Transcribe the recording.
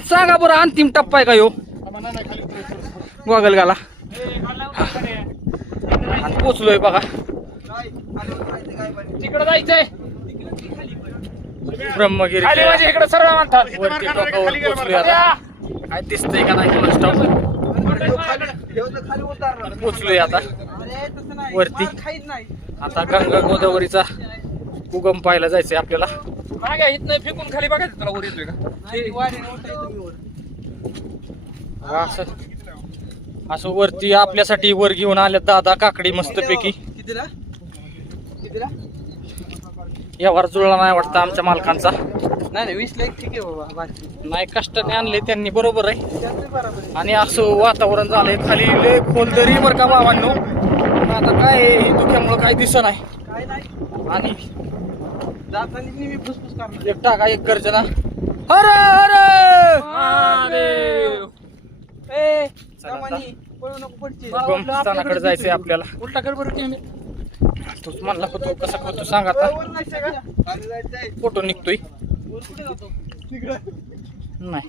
सांगा बरं अंतिम टप्पा आहे का ह्यो गोगलगाला आणि पोचलोय बघा तिकडे जायचंय ब्रह्मगिरी म्हणजे इकडे सरळ म्हणतात वरती टोकावर पोचलोय आता काय दिसतंय का नाही कोणास ठाऊक. पोचलोय आता वरती आता गंगा गोदावरीचा उगम पाहायला जायचंय आपल्याला. मागे इथनं फेकून खाली बघायचं तुला वर येतोय का असं वरती आपल्यासाठी वर घेऊन आले दादा काकडी मस्तपैकी. यावर जुळला नाही वाटतं आमच्या मालकांचा. नाही 20 ला ठीक आहे बाबा. नाही कष्टाने आणले त्यांनी बरोबर आहे. आणि असं वातावरण झालंय खाली लय खोल दरी बरं का बाबांनो. आता काय धुक्यामुळं काय दिसत नाही. आणि जाताना मी फुसफुस करणार. एक टाका एक गर्जना हर हर महादेव. ए कमानी पळू नको पडची. गोमस्थानाकडे जायचंय आपल्याला. उलटा कर बरं की तूच म्हणला होतो कसा होतो सांग आता. फोटो निघतोय नाही